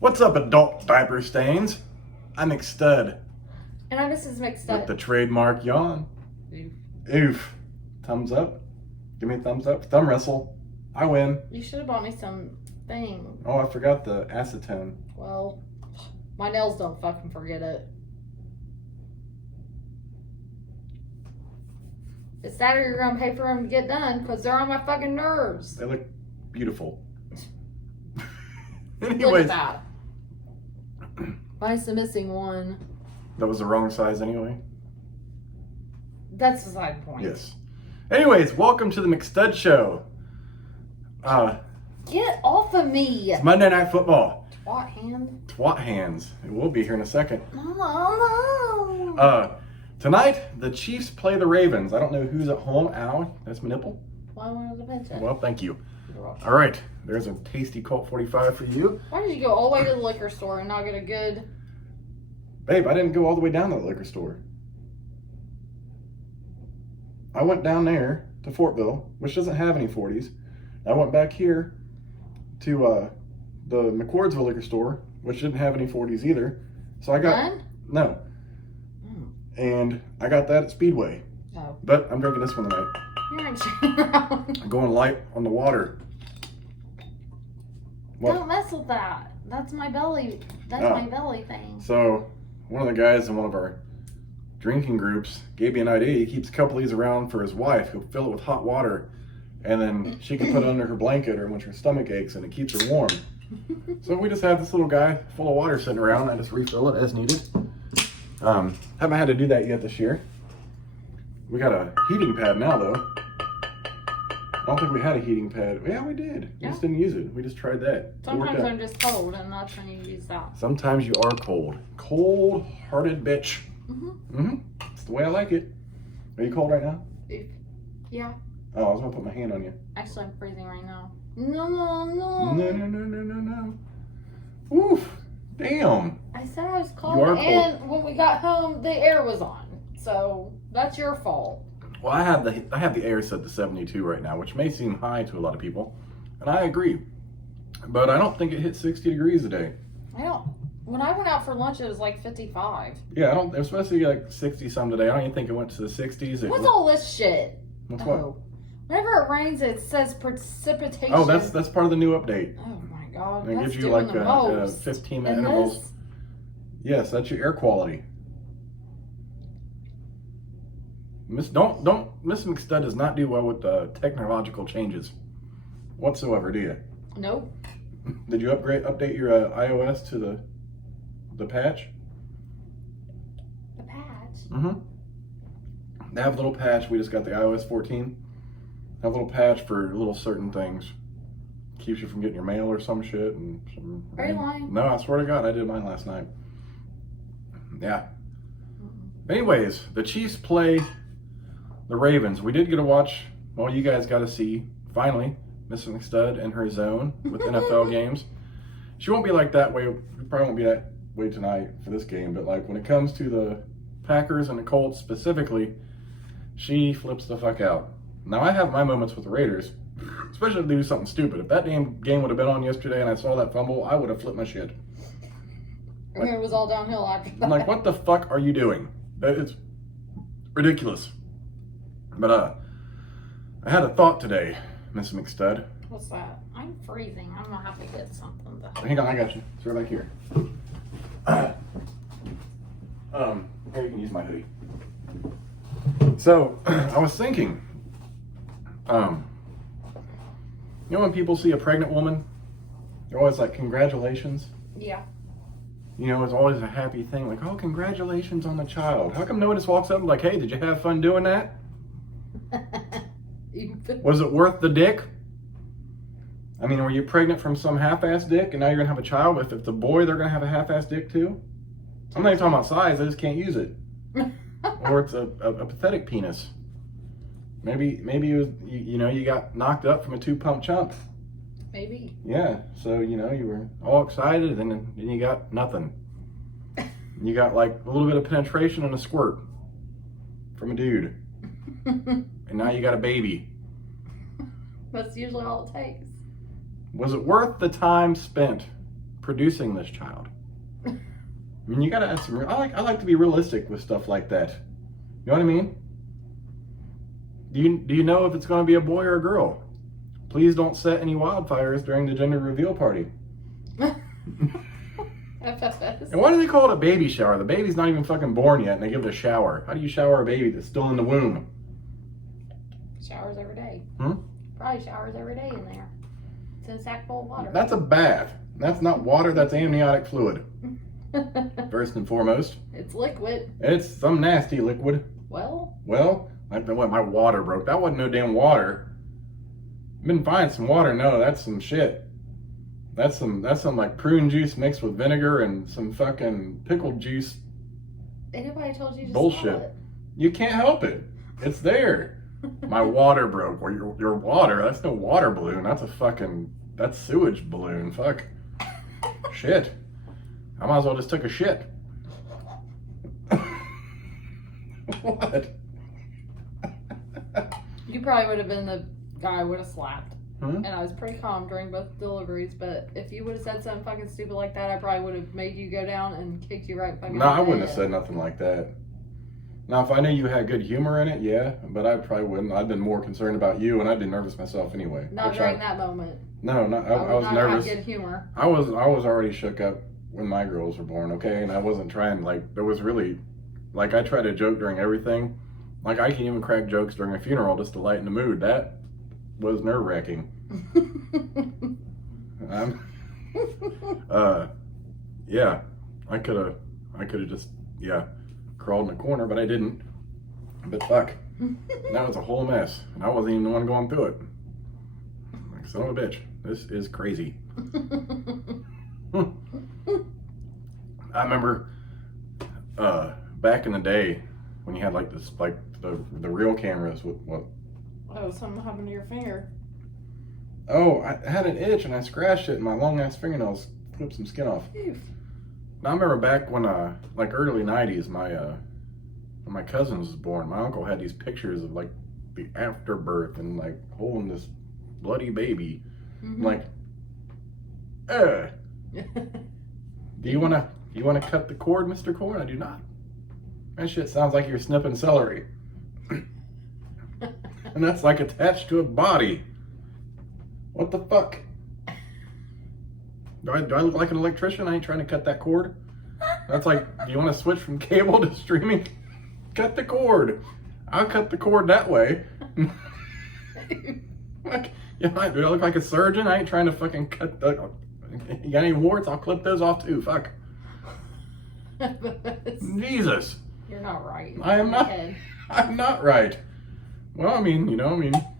What's up, adult diaper stains? I'm McStud. And I'm Mrs. McStud. With the trademark yawn. Oof. Oof. Thumbs up. Give me a thumbs up. Thumb wrestle. I win. You should have bought me some thing. Oh, I forgot the acetone. Well, my nails don't fucking forget it. It's Saturday, you're gonna pay for them to get done because they're on my fucking nerves. They look beautiful. Look at Anyways, that. Mine's the missing one. that was the wrong size anyway. That's the side point. Yes. Anyways, welcome to the McStud Show. Get off of me. It's Monday Night Football. Twat hand. Twat hands. It will be here in a second. No. Tonight, the Chiefs play the Ravens. I don't know who's at home. Ow, that's my nipple. Why wanted to pinch it? Well, thank you. All right, there's a tasty Colt 45 for you. Why did you go all the way to the liquor store and not get a good... Babe, I didn't go all the way down to the liquor store. I went down there to Fortville, which doesn't have any 40s. I went back here to the McStud's liquor store, which didn't have any 40s either. So I got... None? No. And I got that at Speedway. Oh. But I'm drinking this one tonight. You're in around. I'm going light on the water. What? Don't mess with that. That's my belly. That's Oh. my belly thing. So, one of the guys in one of our drinking groups gave me an idea. He keeps a couple of these around for his wife. He'll fill it with hot water, and then she can put it under her blanket or when her stomach aches, and it keeps her warm. So we just have this little guy full of water sitting around. I just refill it as needed. Haven't had to do that yet this year. We got a heating pad now, though. I don't think we had a heating pad. Yeah, we did. We just didn't use it. We just tried that. It Sometimes worked out. I'm just cold, and that's when you use that. Sometimes you are cold. Cold-hearted bitch. That's the way I like it. Are you cold right now? Yeah. Oh, I was gonna put my hand on you. Actually, I'm freezing right now. No. No. Oof. Damn. I said I was You cold, are and when we got home, the air was on. So that's your fault. Well, I have the air set to 72 right now, which may seem high to a lot of people, and I agree. But I don't think it hit 60 degrees today. I don't. When I went out for lunch, it was like 55. Yeah, I don't. It was supposed to be like 60 some today. I don't even think it went to the 60s. What's all this shit? What's what? Oh. Whenever it rains, it says precipitation. Oh, that's part of the new update. Oh my god. And it That's gives you doing like the a most. 15-minute And intervals. this- Yes, that's your air quality. Miss McStud does not do well with technological changes whatsoever, do you? Nope. Did you update your iOS to the patch? The patch. Mm-hmm. They have a little patch. We just got the iOS 14. They have a little patch for little certain things. Keeps you from getting your mail or some shit. And some, Are you lying? No, I swear to God, I did mine last night. Yeah. Anyways, the Chiefs play the Ravens. We did get to watch, well, you guys got to see, finally, Miss McStud in her zone with NFL games. She won't be like that way, probably won't be that way tonight for this game, but like when it comes to the Packers and the Colts specifically, she flips the fuck out. Now, I have my moments with the Raiders, especially if they do something stupid. If that damn game would have been on yesterday and I saw that fumble, I would have flipped my shit. And it was all downhill after that. I'm like, what the fuck are you doing? That is ridiculous. But I had a thought today, Miss McStud. What's that? I'm freezing. I'm gonna have to get something to... Hang on, I got you. It's right back here. Here, you can use my hoodie. So, I was thinking, you know when people see a pregnant woman, they're always like, congratulations? Yeah. You know, it's always a happy thing, like, oh, congratulations on the child. How come no one just walks up and like, hey, did you have fun doing that? Was it worth the dick? I mean, were you pregnant from some half-ass dick and now you're going to have a child? If it's a boy, they're going to have a half-ass dick too? I'm not even talking about size, they just can't use it. Or it's a pathetic penis. Maybe it was, you got knocked up from a 2-pump chump. Maybe. Yeah, so, you were all excited and then you got nothing. You got like a little bit of penetration and a squirt from a dude. And now you got a baby. That's usually all it takes. Was it worth the time spent producing this child? I mean, you gotta ask some. I like to be realistic with stuff like that. You know what I mean? Do you know if it's going to be a boy or a girl? Please don't set any wildfires during the gender reveal party. FFS. And why do they call it a baby shower? The baby's not even fucking born yet, and they give it a shower. How do you shower a baby that's still in the womb? Showers every day. Hmm? Probably showers every day in there. It's in a sack full of water. That's a bath. That's not water. That's amniotic fluid. First and foremost. It's liquid. It's some nasty liquid. Well, like what? My water broke. That wasn't no damn water. I've been finding some water. No, that's some shit. That's some like prune juice mixed with vinegar and some fucking pickled juice. anybody told you to Bullshit. smell it? You can't help it. It's there. My water broke. Or your water. That's no water balloon. That's sewage balloon. Fuck. Shit. I might as well just took a shit. What? You probably would have been the guy I would have slapped. Hmm? And I was pretty calm during both deliveries, but if you would have said something fucking stupid like that, I probably would have made you go down and kicked you right fucking No, I in the wouldn't have head. said nothing like that. Now, if I knew you had good humor in it, yeah, but I probably wouldn't. I'd been more concerned about you, and I'd been nervous myself anyway. Not during that moment. No, I would was not nervous. have good humor. I was already shook up when my girls were born, okay? And I wasn't trying, there was really, I try to joke during everything. I can even crack jokes during a funeral just to lighten the mood. That was nerve-wracking. Yeah, I could have just, crawled in a corner, but I didn't. But fuck, that was a whole mess, and I wasn't even the one going through it. Like, son of a bitch, this is crazy. I remember back in the day when you had the real cameras with what? Oh, something happened to your finger. Oh, I had an itch and I scratched it and my long ass fingernails clipped some skin off. Oof. Now, I remember back when early 90s, when my cousin was born, my uncle had these pictures of the afterbirth and holding this bloody baby. Mm-hmm. I'm like, do you wanna cut the cord, Mr. Cord? I do not. That shit sounds like you're snipping celery. And that's attached to a body. What the fuck? Do I look like an electrician? I ain't trying to cut that cord. That's do you want to switch from cable to streaming? Cut the cord. I'll cut the cord that way. Do I look like a surgeon? I ain't trying to fucking cut you got any warts? I'll clip those off too. Fuck. Jesus. You're not right. I am not. Okay. I'm not right. Well,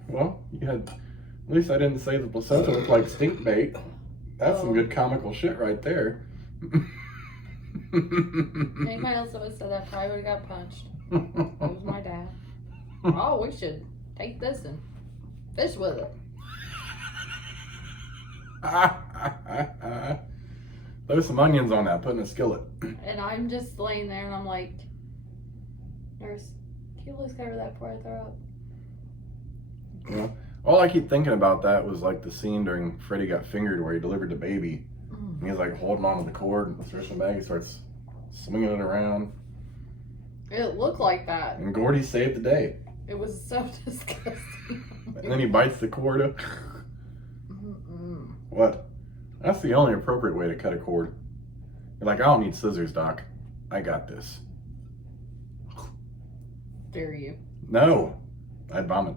well, you had. At least I didn't say the placenta looked like stink bait. That's some good comical shit right there. Anybody else that would have said that probably would have got punched. It was my dad. Oh, we should take this and fish with it. Throw some onions on that, put in a skillet. And I'm just laying there and I'm like, nurse, can you please cover that before I throw up? Yeah. All I keep thinking about that was the scene during Freddie Got Fingered where he delivered the baby. And he's holding on to the cord and the nutrition bag. He starts swinging it around. It looked like that. And Gordy saved the day. It was so disgusting. And then he bites the cord up. Mm-mm. What? That's the only appropriate way to cut a cord. You're like, I don't need scissors, doc. I got this. Dare you? No. I'd vomit.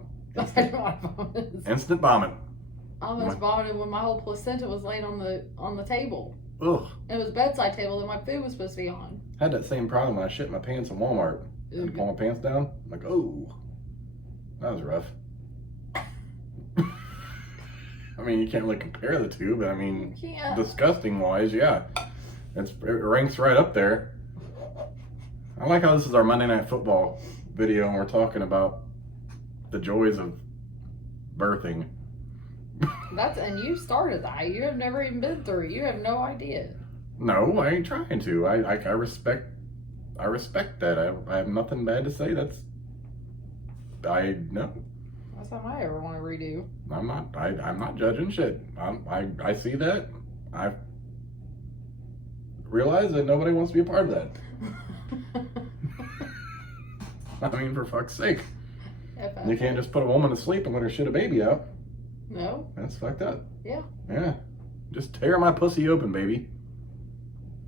Instant vomit. I almost vomited when my whole placenta was laying on the table. Ugh. It was a bedside table that my food was supposed to be on. I had that same problem when I shit my pants in Walmart. I had to pull my pants down. I'm like, oh. That was rough. I mean, you can't really compare the two, but I mean, disgusting wise, yeah. It ranks right up there. I like how this is our Monday Night Football video and we're talking about the joys of birthing. And you started that. You have never even been through it. You have no idea. No, I ain't trying to. I respect that. I have nothing bad to say. No. That's something I ever want to redo. I'm not judging shit. I see that. realize that nobody wants to be a part of that. I mean, for fuck's sake. You can't just put a woman to sleep and let her shit a baby out. No. That's fucked up. Yeah. Yeah. Just tear my pussy open, baby.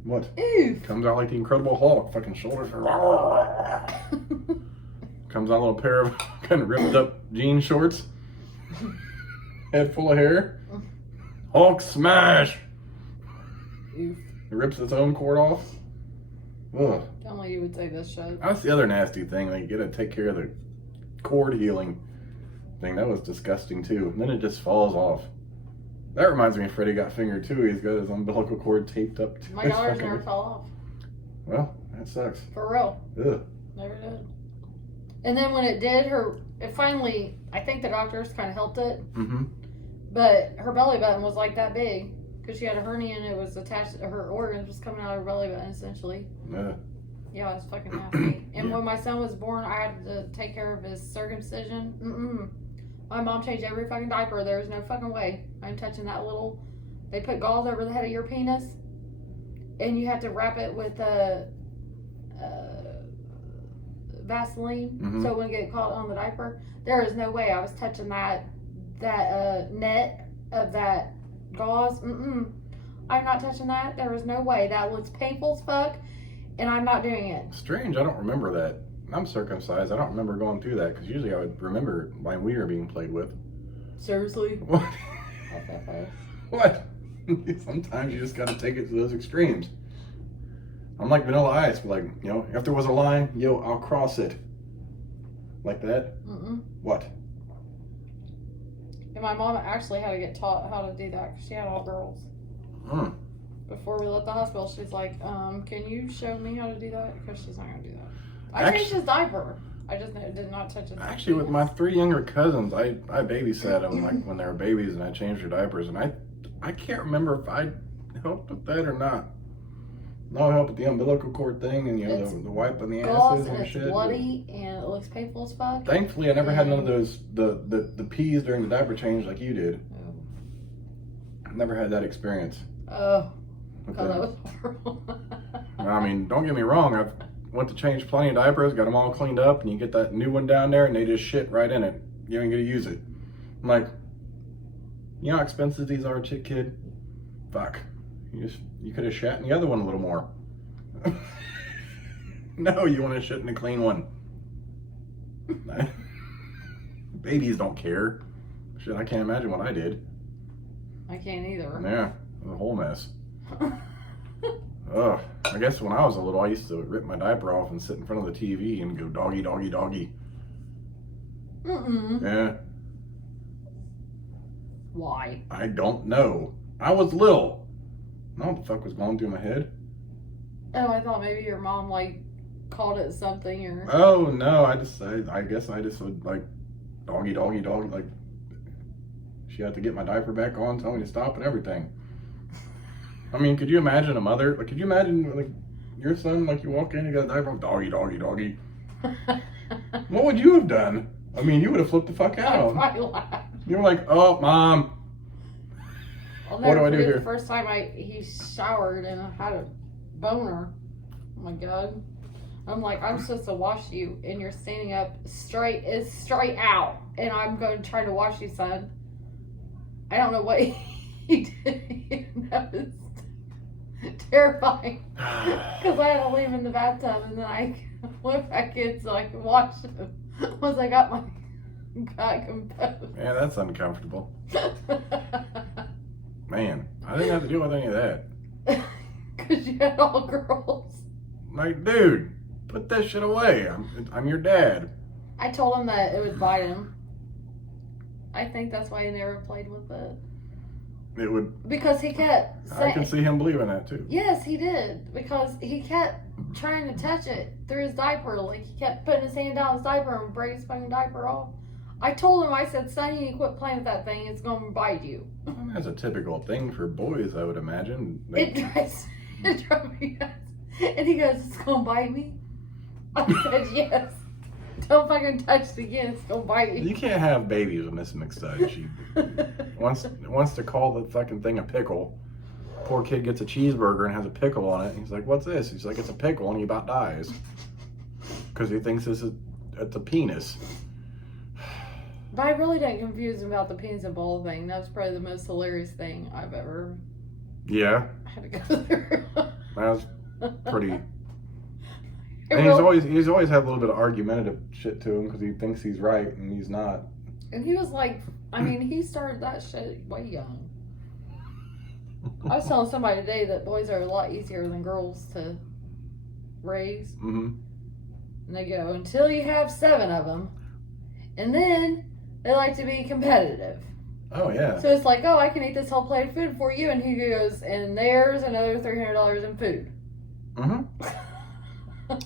What? Oof. Comes out like the Incredible Hulk. Fucking shoulders. Comes out a little pair of kind of ripped up jean shorts. Head full of hair. Hulk smash. Oof. It rips its own cord off. Ugh. Only you would say this shit. That's the other nasty thing. Like, you gotta take care of the cord healing thing. That was disgusting too. And then it just falls off. That reminds me of Freddie got fingered too. He's got his umbilical cord taped up to My his daughter's fucking... never fell off. Well, that sucks. For real. Ugh. Never did. And then when it did, it finally, I think the doctors kind of helped it. Mm-hmm. But her belly button was like that big. Because she had a hernia and it was attached, her organs was coming out of her belly button essentially. Yeah, it was fucking nasty. And when my son was born, I had to take care of his circumcision. My mom changed every fucking diaper. There was no fucking way I'm touching that little. They put gauze over the head of your penis, and you have to wrap it with Vaseline so it wouldn't get caught on the diaper. There is no way I was touching that net of that gauze. I'm not touching that. There is no way. That looks painful as fuck, and I'm not doing it. Strange. I don't remember that. I'm circumcised. I don't remember going through that because usually I would remember my wiener being played with. Seriously? What? Okay. What? Sometimes you just got to take it to those extremes. I'm like Vanilla Ice. Like, you know, if there was a line, I'll cross it. Like that? What? And my mom actually had to get taught how to do that because she had all girls. Before we left the hospital, she's like, can you show me how to do that? Because she's not going to do that. I changed his diaper. I just did not touch his Actually, with my 3 younger cousins, I babysat them like when they were babies, and I changed their diapers, and I can't remember if I helped with that or not. No help with the umbilical cord thing, and the wipe on the asses and shit. It's bloody and it looks painful as fuck. Thankfully, I never had none of those the peas during the diaper change like you did. I never had that experience. Oh, God, that was horrible. I mean, don't get me wrong. I've went to change plenty of diapers, got them all cleaned up, and you get that new one down there, and they just shit right in it. You ain't gonna use it. I'm like, you know how expensive these are, chick kid? Fuck. You could have shat in the other one a little more. No, you want to shit in a clean one. Babies don't care. Shit, I can't imagine what I did. I can't either. Yeah, it was a whole mess. Ugh. I guess when I was a little, I used to rip my diaper off and sit in front of the TV and go doggy, doggy, doggy. Yeah. Why? I don't know. I was little. I don't know what the fuck was going through my head. Oh, I thought maybe your mom called it something or. Oh no! I guess I just would like doggy, doggy, doggy. Like she had to get my diaper back on, tell me to stop and everything. I mean, could you imagine a mother? Like, could you imagine like your son? Like, you walk in, you got a diaper on, doggy, doggy, doggy. What would you have done? I mean, you would have flipped the fuck out. I probably laughed. You were like, "Oh, mom." I'll What do never I do forget here? the first time he showered and I had a boner. Oh my God. I'm like, I'm supposed to wash you and you're standing up straight out and I'm going to try to wash you, son. I don't know what he did. That was terrifying. Because I had to leave him in the bathtub and then I went back in so I could wash him once I got composed. Yeah, that's uncomfortable. Man, I didn't have to deal with any of that. Because you had all girls. Like, dude, put that shit away. I'm your dad. I told him that it would bite him. I think that's why he never played with it. It would. Because he kept saying. I can see him believing that too. Yes, he did. Because he kept trying to touch it through his diaper. Like, he kept putting his hand down his diaper and break his fucking diaper off. I told him, I said, son, you need to quit playing with that thing. It's going to bite you. That's a typical thing for boys, I would imagine. It drives me nuts. And he goes, it's going to bite me? I said, yes. Don't fucking touch it again. It's going to bite you. You can't have babies with Miss McStud's. She wants to call the fucking thing a pickle. poor kid gets a cheeseburger and has a pickle on it. And he's like, "What's this?" He's like, "It's a pickle," and he about dies because he thinks it's a penis. But I really didn't confuse him about the penis and ball thing. That was probably the most hilarious thing I've ever had to go through. That was pretty. And he's always had a little bit of argumentative shit to him because he thinks he's right and he's not. And he was like, I mean, he started that shit way young. I was telling somebody today that boys are a lot easier than girls to raise. Mm-hmm. And they go, until you have 7 of them. And then they like to be competitive. Oh, yeah. So it's like, oh, I can eat this whole plate of food for you. And he goes, and there's another $300 in food. Mm-hmm.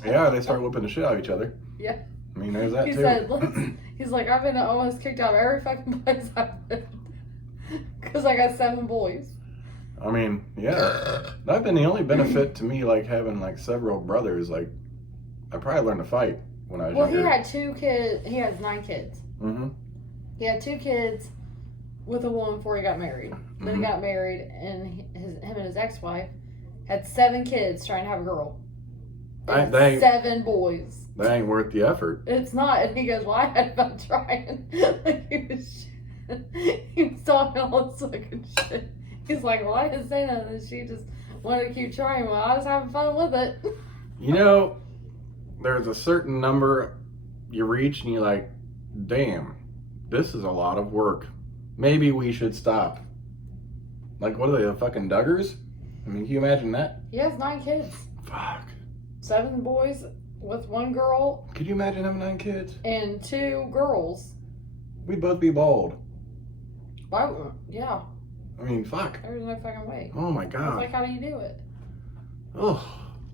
Yeah, they start whooping the shit out of each other. Yeah. I mean, there's that he too. Said, he's like, I've been almost kicked out of every fucking place I've lived. Because I got 7 boys. I mean, yeah. That'd been the only benefit to me, like, having, like, several brothers. Like, I probably learned to fight when I was younger. Well, he had 2 kids. He has 9 kids. Mm-hmm. He had 2 kids with a woman before he got married. Mm-hmm. Then he got married, and him and his ex-wife had 7 kids trying to have a girl. 7 boys. That ain't worth the effort. It's not. And he goes, well, I had fun trying. Like, he was talking all this fucking shit. He's like, well, I didn't say nothing. She just wanted to keep trying. Well, I was having fun with it. You know, there's a certain number you reach and you're like, damn, this is a lot of work. Maybe we should stop. Like, what are they, the fucking Duggars? I mean, can you imagine that? He has 9 kids. Fuck. 7 boys with 1 girl. Could you imagine having 9 kids? And 2 girls. We'd both be bald. Why? Yeah. I mean, fuck. There's no fucking way. Oh my I was god. like, how do you do it? Oh,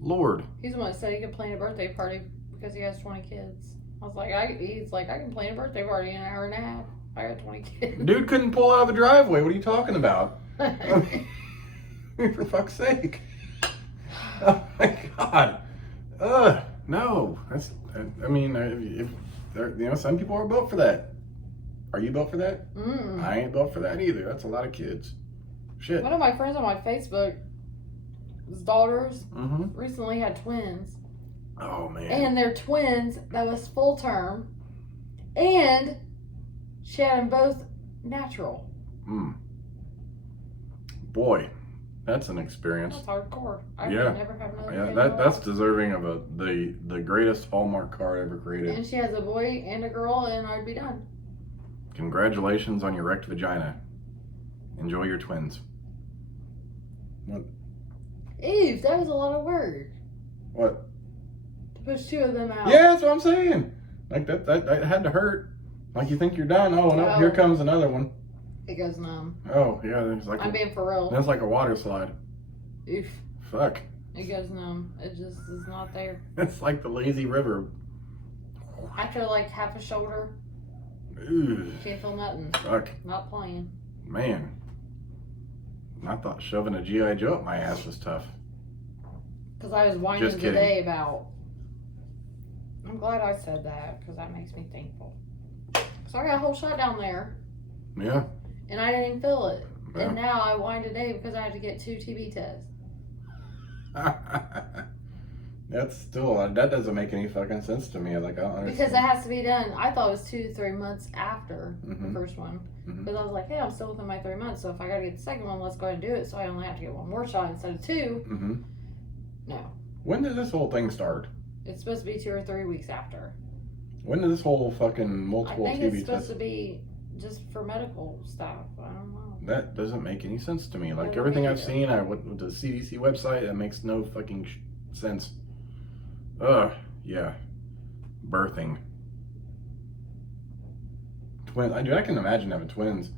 Lord. He's the one that said he could plan a birthday party because he has 20 kids. I was like, he's like, I can plan a birthday party in an hour and a half. I got 20 kids. Dude couldn't pull out of the driveway. What are you talking about? For fuck's sake. Oh my god. No. That's. I mean, if you know, some people are built for that. Are you built for that? I ain't built for that either. That's a lot of kids. Shit. One of my friends on my Facebook, his daughters, recently had twins. Oh man. And they're twins. That was full term, and she had them both natural. Boy, that's an experience. That's hardcore. I Yeah. would never have another Yeah, kid. that's deserving of the greatest Hallmark card ever created. And she has a boy and a girl, and I'd be done. Congratulations on your wrecked vagina. Enjoy your twins. What? Eve, that was a lot of work What? to push 2 of them out. Yeah, that's what I'm saying. Like that had to hurt. Like you think you're done. Oh no, here comes another one. It goes numb. Oh yeah, it's like I'm being for real. That's like a water slide. Oof. Fuck. It goes numb. It just is not there. It's like the lazy river. After like half a shoulder, Ooh. can't feel nothing. Fuck. Not playing. Man. I thought shoving a G.I. Joe up my ass was tough. Because I was whining Just kidding. today about. I'm glad I said that because that makes me thankful. So I got a whole shot down there. Yeah. And I didn't even feel it. Yeah. And now I whined today because I had to get 2 TB tests. That's still, that doesn't make any fucking sense to me. Like, I don't understand. Because it has to be done. I thought it was 2 to 3 months after the Mhm. first one. Mhm. Because I was like, hey, I'm still within my 3 months. So if I got to get the second one, let's go ahead and do it. So I only have to get 1 more shot instead of 2. Mm-hmm. No. When did this whole thing start? It's supposed to be 2 or 3 weeks after. When did this whole fucking I multiple think TB it's supposed test? to be just for medical stuff. I don't know. That doesn't make any sense to me. Like Doesn't everything make I've it. seen, I went with the CDC website. That makes no fucking sense. Ugh, yeah. Birthing. Twins. I can imagine having twins.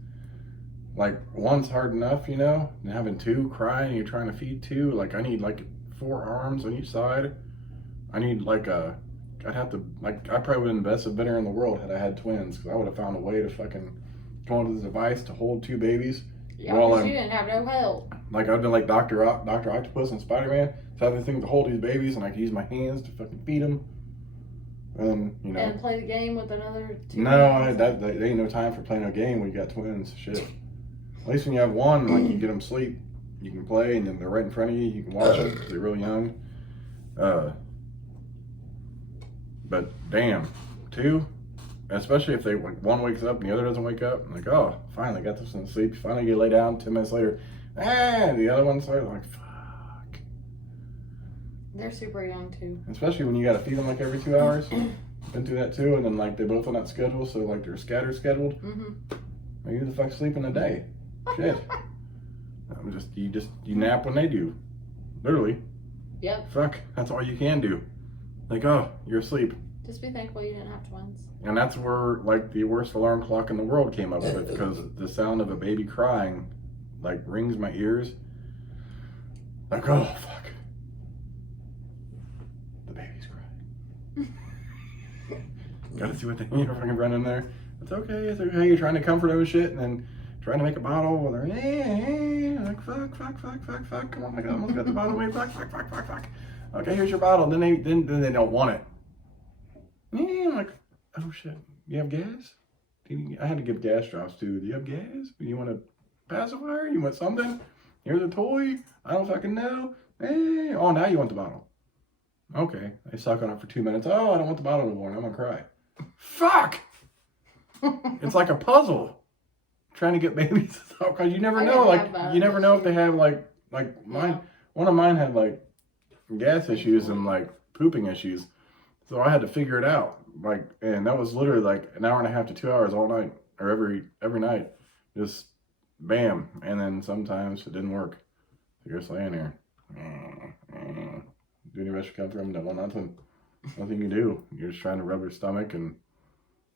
Like one's hard enough, you know, and having 2 crying, you're trying to feed 2. Like I need like 4 arms on each side. I need like I'd have to, like, I probably would have been the best better in the world had I had twins, because I would have found a way to fucking go into the device to hold 2 babies. Yeah, Well, because you didn't have no help. Like, I'd been like Dr. Octopus and Spider-Man, so I had this thing to hold these babies, and I could use my hands to fucking feed them. And, you know. And play the game with another 2 No, babies. there ain't no time for playing a game when you got twins. Shit. At least when you have one, like, you get them sleep. you can play, and then they're right in front of you. You can watch it. They're real young. But damn, 2, especially if one wakes up and the other doesn't wake up. I'm like, oh, finally got this one to sleep. Finally get lay down. 10 minutes later, the other one's like, fuck. They're super young too. Especially when you got to feed them like every 2 hours. Been through that too, and then like they both on that schedule, so like they're scheduled. Maybe who the fuck sleep in a day? Shit. You nap when they do. Literally. Yep. Fuck. That's all you can do. Like, oh, you're asleep. Just be thankful you didn't have twins. And that's where like the worst alarm clock in the world came up with, because the sound of a baby crying like rings my ears. Like, oh fuck. The baby's crying. Gotta see what they fucking run in there. It's okay. You're trying to comfort them and shit, and then trying to make a bottle. Well, they're like fuck. Come on, I almost got the bottle away. Fuck. Okay, here's your bottle. Then they don't want it. I'm like, oh shit. You have gas? I had to give gas drops too. Do you have gas? Do you want a pacifier? You want something? Here's a toy. I don't fucking know. Oh, now you want the bottle. Okay. They suck on it for 2 minutes. Oh, I don't want the bottle anymore. I'm gonna cry. Fuck! It's like a puzzle. Trying to get babies to stop, because you never know. Like, you never know if they have like mine. Yeah. One of mine had like gas issues and like pooping issues, so I had to figure it out. Like, and that was literally like an hour and a half to 2 hours all night, or every night, just bam. And then sometimes it didn't work. So you're just laying there, doing your best you can for them. Well, nothing you can do. You're just trying to rub your stomach and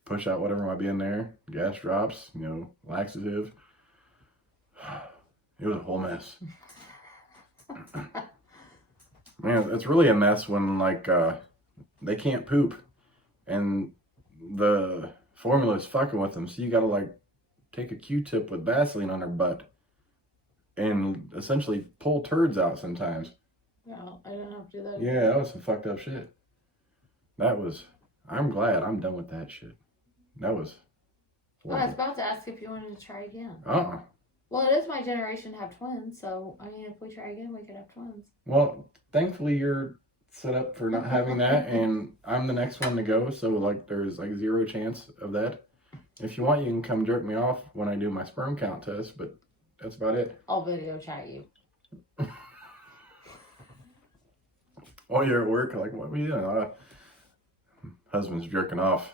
push out whatever might be in there. Gas drops, laxative. It was a whole mess. Man, it's really a mess when like they can't poop and the formula's fucking with them. So you gotta like take a Q-tip with Vaseline on their butt and essentially pull turds out sometimes. No, I don't have to do that. Yeah, that was some fucked up shit. I'm glad I'm done with that shit. That was I was about to ask if you wanted to try again. Uh-uh. Well, it is my generation to have twins, so I mean, if we try again, we could have twins. Well, thankfully you're set up for not having that, and I'm the next one to go, so like there's like 0 chance of that. If you want, you can come jerk me off when I do my sperm count test, but that's about it. I'll video chat you. While you're at work, like, what are you doing? Husband's jerking off.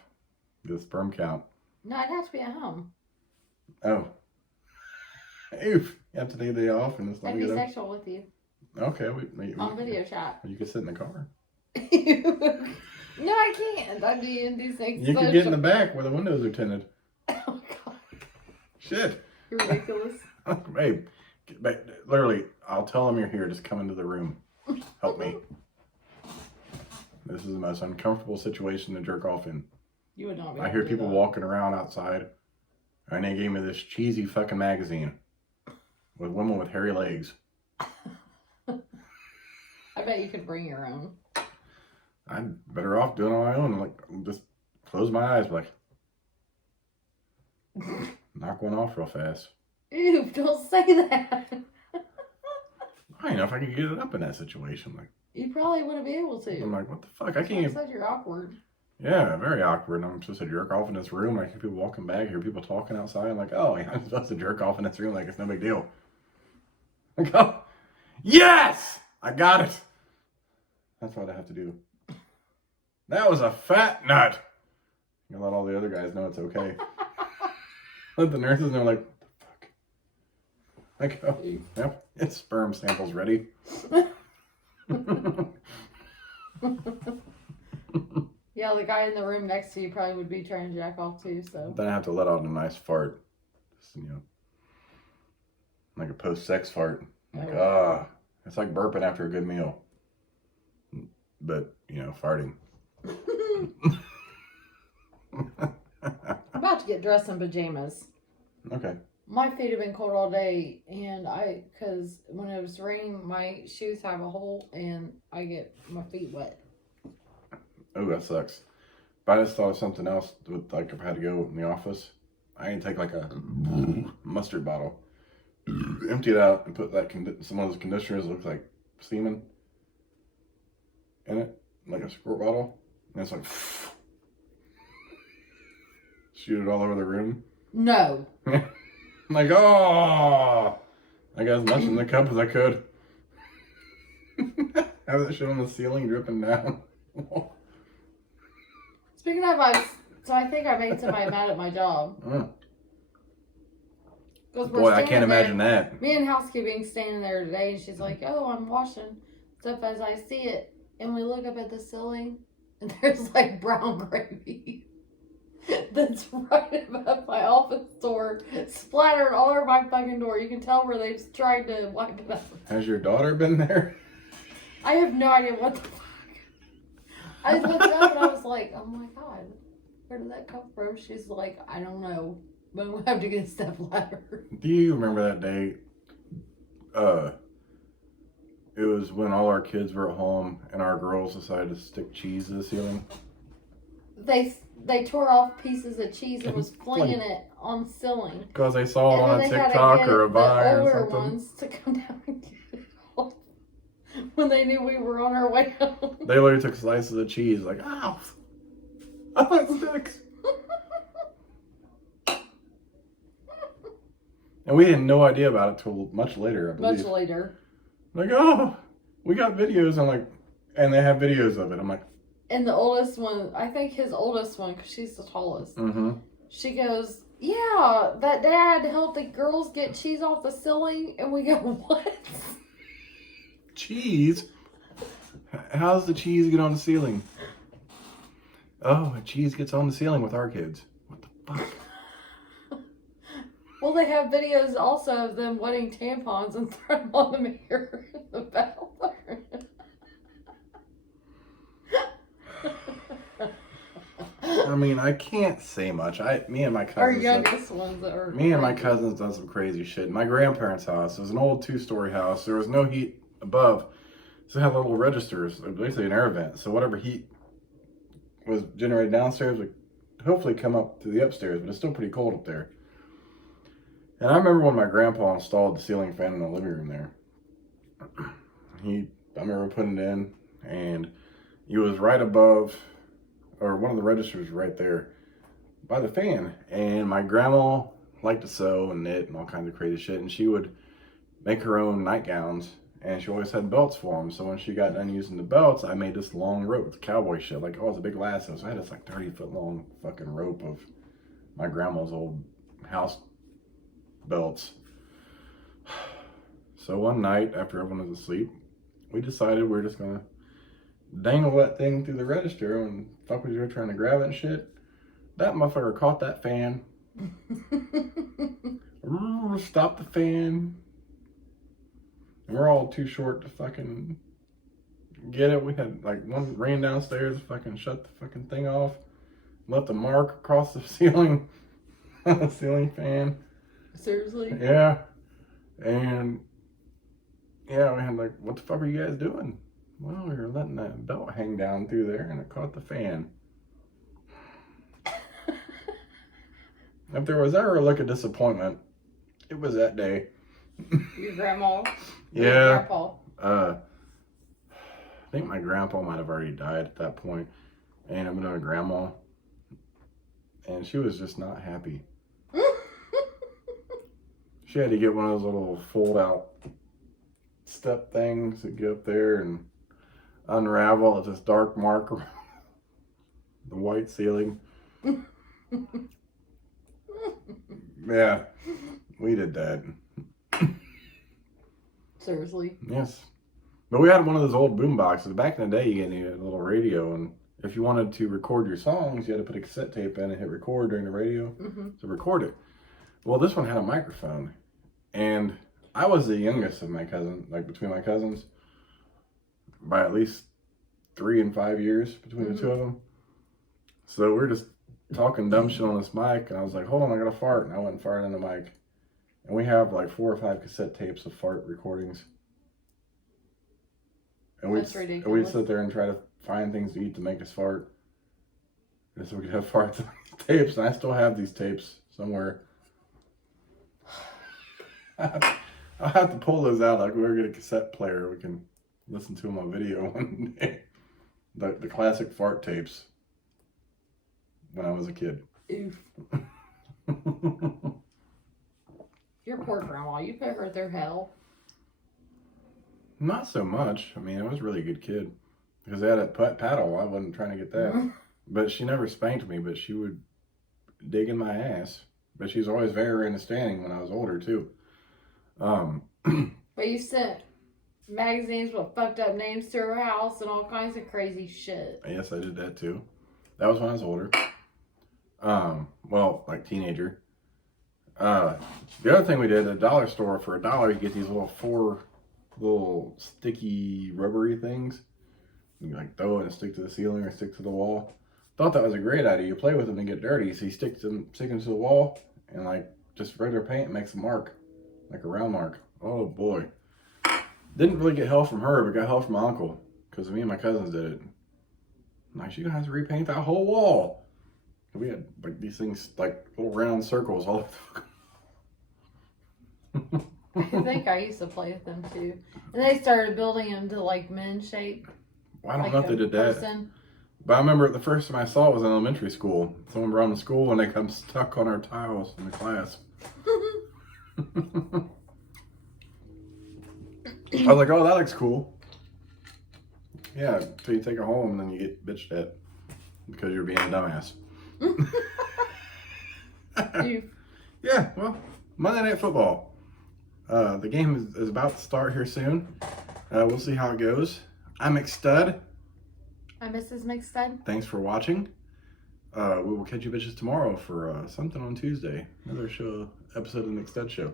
The sperm count. No, I'd have to be at home. Oh. Oof. You have to take the day off and it's not I'd be sexual with you. Okay. On video chat. You could sit in the car. No, I can't. I'd be in these things. You could get in the back where the windows are tinted. Oh, God. Shit. You're ridiculous. Babe, literally, I'll tell them you're here. Just come into the room. Help me. This is the most uncomfortable situation to jerk off in. You would not be. I hear people walking around outside, and they gave me this cheesy fucking magazine with women with hairy legs. I bet you could bring your own. I'm better off doing it on my own. Like, just close my eyes, like, knock one off real fast. Ew, don't say that. I don't know if I could get it up in that situation. Like, you probably wouldn't be able to. I'm like, what the fuck? I can't even. Said you're awkward. Yeah, very awkward. I'm supposed to jerk off in this room. I hear people walking back, I hear people talking outside. I'm like, oh, yeah, I'm supposed to jerk off in this room. Like, it's no big deal. Like, oh, yes! I got it. That's what I have to do. That was a fat nut. You let all the other guys know it's okay. Let the nurses know, like, what the fuck? Like, oh, yep, it's sperm samples ready. Yeah, the guy in the room next to you probably would be trying to jack off too, so. Then I have to let out a nice fart. Just, like a post-sex fart. Like, it's like burping after a good meal. But, farting. I'm about to get dressed in pajamas. Okay. My feet have been cold all day, and because when it was raining, my shoes have a hole, and I get my feet wet. Oh, that sucks. But I just thought of something else with, like, if I had to go in the office, I can take, like, a mustard bottle. empty it out and put that some of those conditioners that looks like semen in it, like a squirt bottle, and it's like shoot it all over the room. No. I'm like, oh, I got as much in the cup as I could. Have that shit on the ceiling dripping down. Speaking of, so I think I made somebody mad at my job. Boy, I can't imagine that. Me and housekeeping standing there today, and she's like, "Oh, I'm washing stuff as I see it," and we look up at the ceiling, and there's like brown gravy that's right above my office door, splattered all over my fucking door. You can tell where they've tried to wipe it out. Has your daughter been there? I have no idea what the fuck. I looked up and I was like, "Oh my god, where did that come from?" She's like, "I don't know, but we'll have to get a step ladder." Do you remember that day? It was when all our kids were at home and our girls decided to stick cheese to the ceiling. They tore off pieces of cheese and was flinging it on the ceiling. Because they saw it on a TikTok or a Vine or something. Ones to come down and get it off when they knew we were on our way home. They literally took slices of cheese, like, ow, oh, it sticks. And we had no idea about it till much later, I believe. Much later. Like, oh, we got videos. I'm like, and they have videos of it. I'm like, and the oldest one, I think his oldest one, because she's the tallest, she goes, "Yeah, that dad helped the girls get cheese off the ceiling." And we go, "What? Cheese? How's the cheese get on the ceiling?" "Oh, cheese gets on the ceiling with our kids." What the fuck? Well, they have videos also of them wetting tampons and throwing them on the mirror in the bathroom. I mean, I can't say much. Me and my cousins. Our youngest ones that are. Me and my cousins done some crazy shit. My grandparents' house, it was an old 2-story house. There was no heat above, so it had little registers, basically an air vent. So whatever heat was generated downstairs would hopefully come up to the upstairs, but it's still pretty cold up there. And I remember when my grandpa installed the ceiling fan in the living room there. I remember putting it in, and he was right above, or one of the registers right there by the fan. And my grandma liked to sew and knit and all kinds of crazy shit, and she would make her own nightgowns, and she always had belts for them. So when she got done using the belts, I made this long rope with cowboy shit, like, oh, it's a big lasso. So I had this like 30-foot long fucking rope of my grandma's old house belts. So one night after everyone was asleep, we decided we're just gonna dangle that thing through the register, and fuck was you trying to grab it and shit. That motherfucker caught that fan. Stopped the fan. And we're all too short to fucking get it. We had like one ran downstairs, fucking shut the fucking thing off, left a mark across the ceiling on the ceiling fan. Seriously? Yeah. And yeah, we had like, what the fuck are you guys doing? Well, we were letting that belt hang down through there, and it caught the fan. If there was ever a look of disappointment, it was that day. Your grandma? Yeah. Your grandpa? I think my grandpa might have already died at that point, and I'm a grandma, and she was just not happy. She had to get one of those little fold-out step things to get up there and unravel this dark mark around the white ceiling. Yeah, we did that. Seriously? Yes. But we had one of those old boom boxes. Back in the day, you needed a little radio, and if you wanted to record your songs, you had to put a cassette tape in and hit record during the radio to record it. Well, this one had a microphone, and I was the youngest of my cousins, like between my cousins, by at least 3 and 5 years between the two of them. So we're just talking dumb shit on this mic, and I was like, hold on, I gotta fart, and I went and farted in the mic. And we have like 4 or 5 cassette tapes of fart recordings. And we'd sit there and try to find things to eat to make us fart, just so we could have fart tapes. And I still have these tapes somewhere. I'll have to pull those out. Like we're gonna get a cassette player. We can listen to them on video one day. The classic fart tapes. When I was a kid. Oof. Your poor grandma. You put her through hell. Not so much. I mean, I was a really good kid. Because they had a paddle. I wasn't trying to get that. But she never spanked me, but she would dig in my ass. But she was always very understanding when I was older, too. But you sent magazines with fucked up names to her house and all kinds of crazy shit. Yes, I did that, too. That was when I was older. Well, like teenager. The other thing we did at the dollar store, for $1, you get these four little sticky rubbery things. You like throw it and stick to the ceiling or stick to the wall. Thought that was a great idea. You play with them and get dirty, so you stick them to the wall and like just regular paint makes a mark, like a round mark. Oh boy! Didn't really get help from her, but got help from my uncle because me and my cousins did it. I'm like, you're gonna have to repaint that whole wall. We had like these things like little round circles all over. I think I used to play with them too. And they started building them to like men shape. Well, I don't like know if they did that. But I remember the first time I saw it was in elementary school. Someone brought them to school and they come stuck on our tiles in the class. I was like, oh, that looks cool. Yeah, so you take it home and then you get bitched at because you're being a dumbass. Yeah, well, Monday Night Football. The game is about to start here soon. We'll see how it goes. I'm McStud. I'm Mrs. McStud. Thanks for watching. We will catch you bitches tomorrow for something on Tuesday. Another episode of the McStud Show.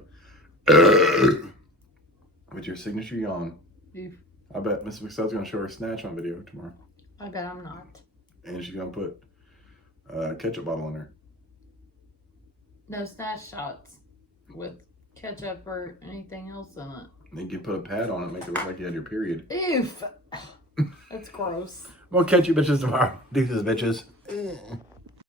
With your signature yawn. Oof. I bet Mrs. McStud's going to show her snatch on video tomorrow. I bet I'm not. And she's going to put a ketchup bottle in her. No snatch shots with ketchup or anything else in it. Then you can put a pad on it, make it look like you had your period. Oof. That's gross. We'll catch you bitches tomorrow. Deuces, bitches.